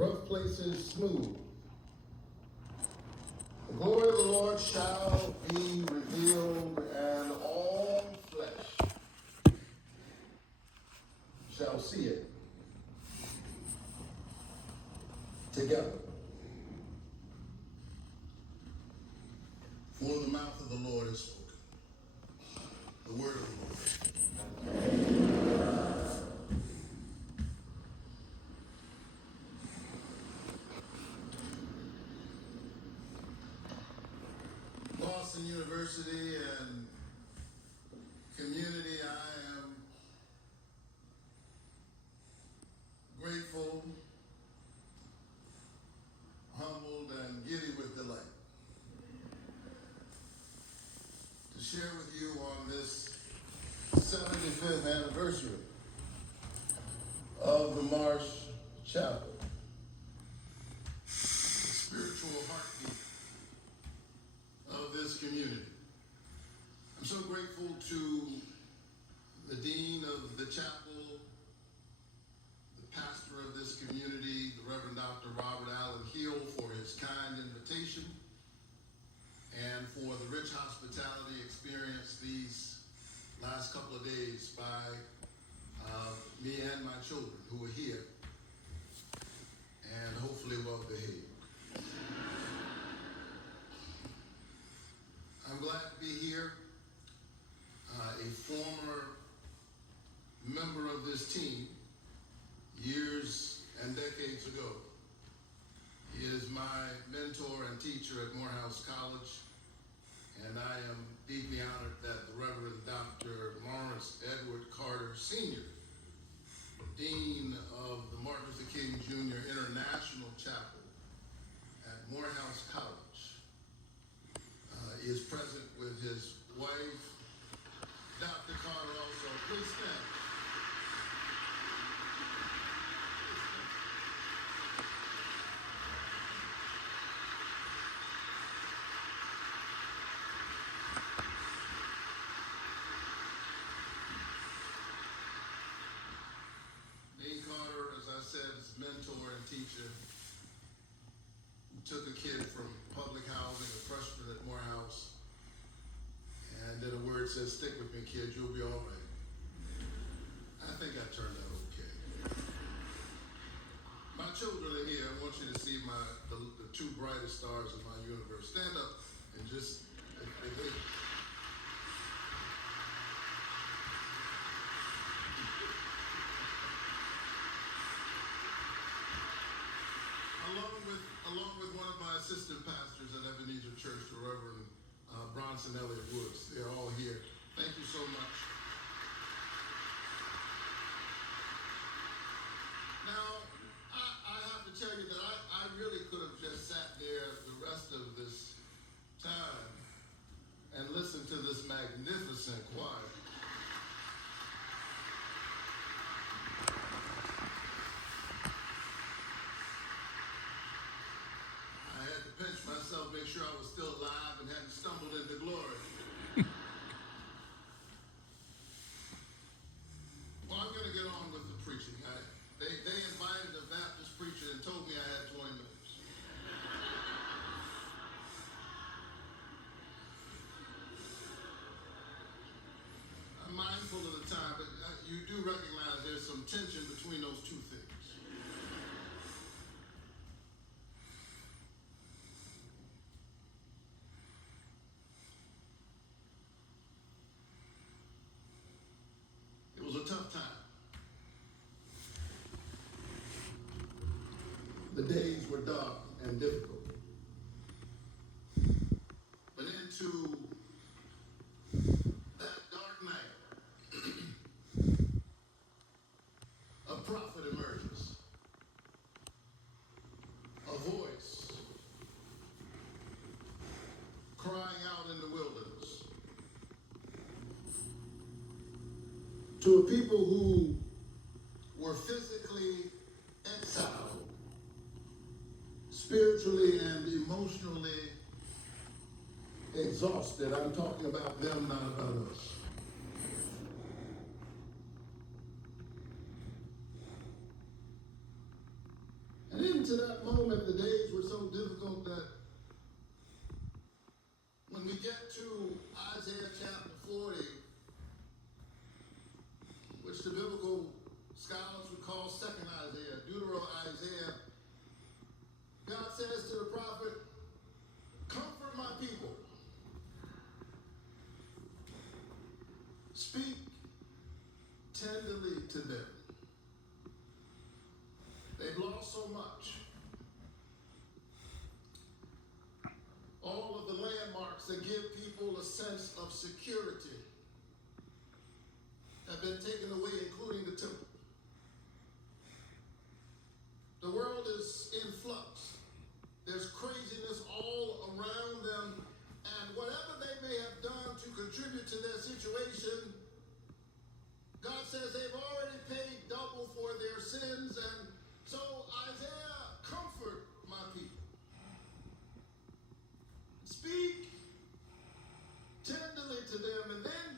rough places smooth. The glory of the Lord shall be revealed, and all flesh shall see it together. For the mouth of the Lord is spoken. The word of the Lord. Boston University and community, I am grateful, humbled, and giddy with delight to share with you on this 75th anniversary of the Marsh Chapel, the spiritual heartbeat of this community. I'm so grateful to the dean of the chapel, the pastor of this community, the Reverend Dr. Robert Allen Hill, for his kind invitation and for the rich hospitality experience these last couple of days by me and my children who are here and hopefully well behaved. I'm glad to be here. A former member of this team years and decades ago. He is my mentor and teacher at Morehouse College, and I am deeply honored that the Reverend Dr. Lawrence Edward Carter Sr., Dean of the Martin Luther King Jr. International Chapel at Morehouse College, is present with his wife, Dr. Carter also. Please stand. Dean Carter, as I said, is mentor and teacher. Who took a kid from public housing, a freshman at Morehouse, and then a word says, "Stick with me, kid, you'll be all right." I think I turned out okay. My children are here. I want you to see the two brightest stars in my universe. Stand up and just, along with one of my assistant pastors at Ebenezer Church, the Reverend Bronson Elliott Woods. They're all here. Thank you so much. Now, I have to tell you that I really could have just sat there the rest of this time and listened to this magnificent choir. I had to pinch myself, make sure I was still alive and hadn't stumbled into glory. Well, I'm going to get on with the preaching. They invited a Baptist preacher and told me I had 20 minutes. I'm mindful of the time, but you do recognize there's some tension between those two things. It was a tough time. The days were dark and difficult. But into that dark night, a prophet emerges. A voice crying out in the wilderness to a people who were physically exiled, spiritually and emotionally exhausted. I'm talking about them, not about us. And into that moment, the days were so difficult that when we get to Isaiah chapter 40, which the biblical scholars would call second Isaiah, Deutero-Isaiah, God says to the prophet, comfort my people. Speak tenderly to them. They've lost so much. All of the landmarks that give people a sense of security have been taken away, including the temple. The world is in flux. There's craziness all around them, and whatever they may have done to contribute to their situation, God says they've already paid double for their sins, and so Isaiah, comfort my people. Speak tenderly to them, and then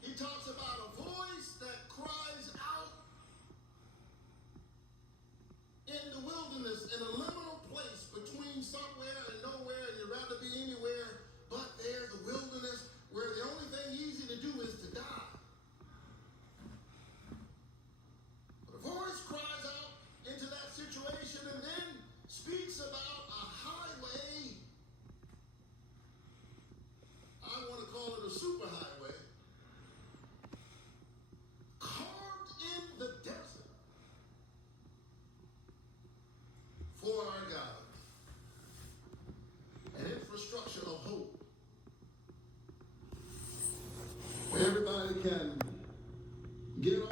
he talks about a voice that cries out in the wilderness, in a limited